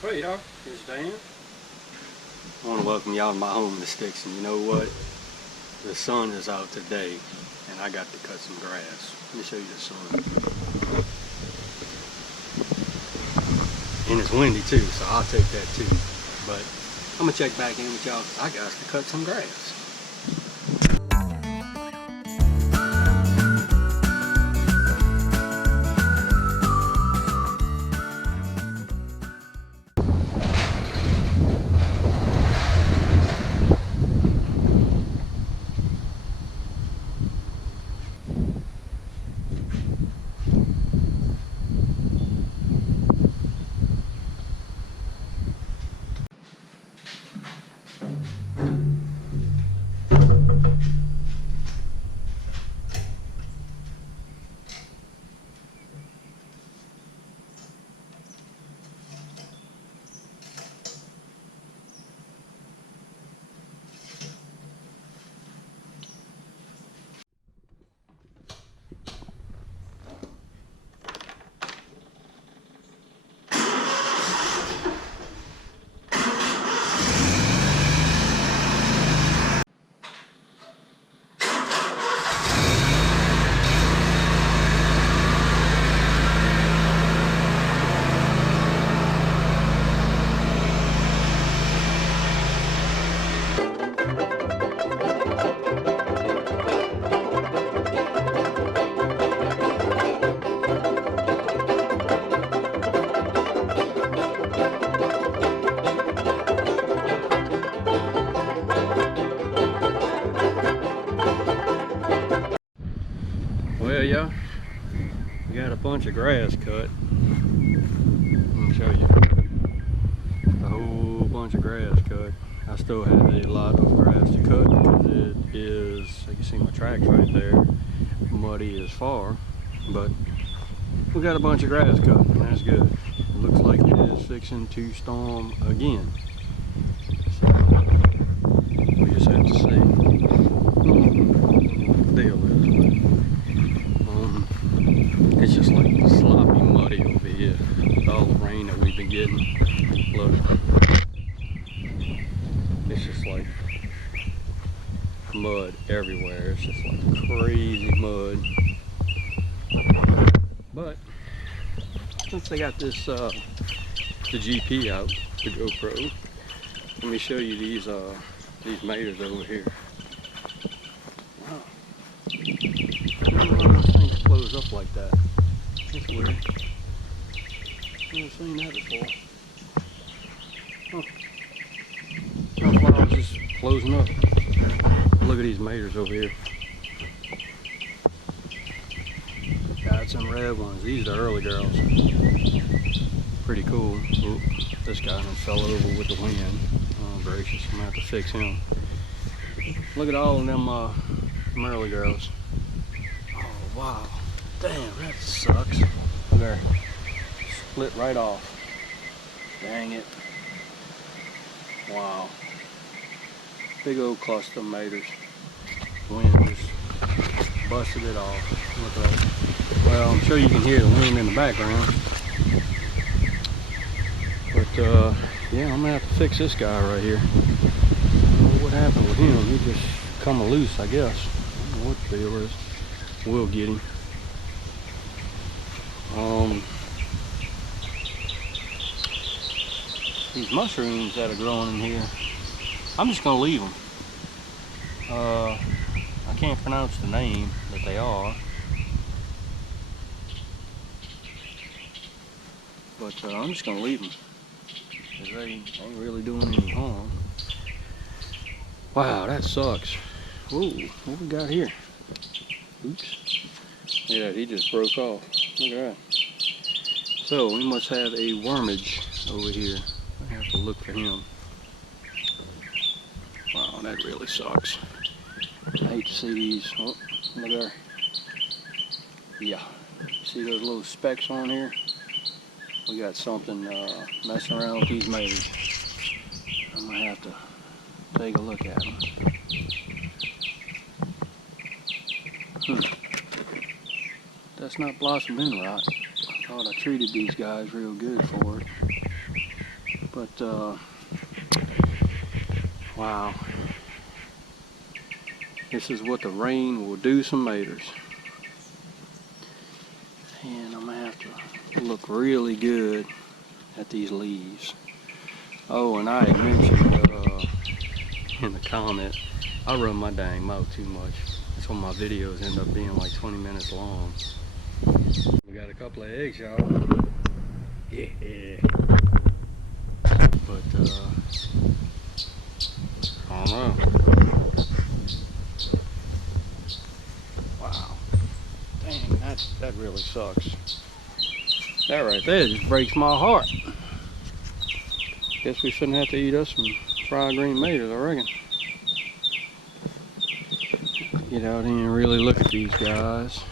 Hey y'all, it's Dan. I want to welcome y'all to my home in the sticks, and you know what? The sun is out today, and I got to cut some grass. Let me show you the sun. And it's windy too, so I'll take that too. But I'm gonna check back in with y'all because I got to cut some grass. Well, y'all, we got a bunch of grass cut. Let me show you. A whole bunch of grass cut. I still have a lot of grass to cut because it is, you can see my tracks right there, muddy as far. But we got a bunch of grass cut, and that's good. It looks like it is fixing to storm again. So we just have to see what the deal is. It's just like sloppy muddy over here with all the rain that we've been getting. Look, it's just like mud everywhere. It's just like crazy mud. But since they got this the GP out, the GoPro, let me show you these maters over here. Wow, one of those things blows up like that. That's weird. Never seen that before. Huh. I thought I was just closing up. Look at these maters over here. Got some red ones. These are the early girls. Pretty cool. Oop, this guy done fell over with the wind. Oh gracious, I'm gonna have to fix him. Look at all of them early girls. Oh wow. Damn, that sucks. Look there. Split right off. Dang it. Wow. Big old cluster of maters. Wind just busted it off. Look at that. Well, I'm sure you can hear the wind in the background. But yeah, I'm gonna have to fix this guy right here. I don't know what happened with him. He just come loose, I guess. I don't know what the deal is. We'll get him. These mushrooms that are growing in here, I'm just gonna leave them. I can't pronounce the name that they are, but I'm just gonna leave them because they ain't really doing any harm. Wow, that sucks. Whoa, what we got here? Oops. Yeah, he just broke off. Look at that. So we must have a wormage over here. I have to look for him. Wow, that really sucks. I hate to see these. Oh, look there. Yeah. See those little specks on here? We got something messing around with these maters. I'm gonna have to take a look at them. That's not blossom end rot. I thought I treated these guys real good for it. But wow, this is what the rain will do some maters. And I'm gonna have to look really good at these leaves. Oh, and I had mentioned in the comment, I run my dang mouth too much. That's why my videos end up being like 20 minutes long. We got a couple of eggs, y'all. Yeah. But I don't know. Wow. Dang, that really sucks. That right there just breaks my heart. Guess we shouldn't have to eat us some fried green maters, I reckon. Get out here and really look at these guys.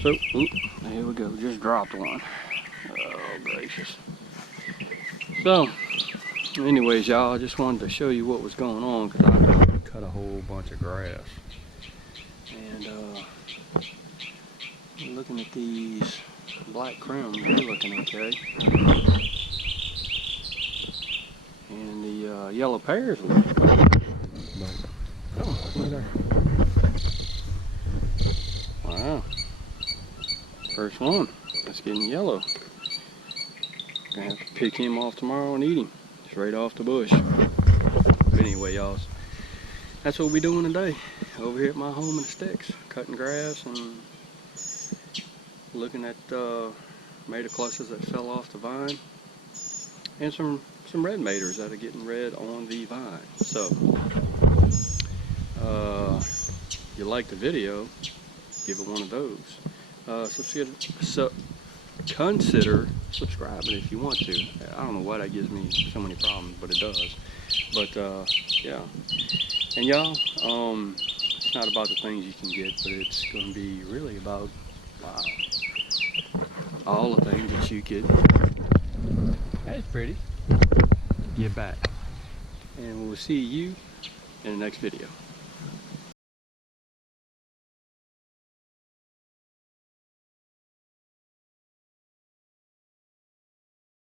So, here we go. Just dropped one. Oh, gracious. So, anyways, y'all, I just wanted to show you what was going on because I cut a whole bunch of grass. And looking at these black crims, they're looking okay. And the yellow pears look good. Oh, look there. Wow. First one. That's getting yellow. Gonna have to pick him off tomorrow and eat him. Straight off the bush. But anyway, y'all, that's what we doing today. Over here at my home in the sticks. Cutting grass and looking at mater clusters that fell off the vine. And some red maters that are getting red on the vine. So, if you like the video, give it one of those. Consider subscribing if you want to. I don't know why that gives me so many problems, but it does. But yeah. And y'all, it's not about the things you can get, but it's going to be really about, wow, all the things that you could. That's pretty. Get back. And we'll see you in the next video.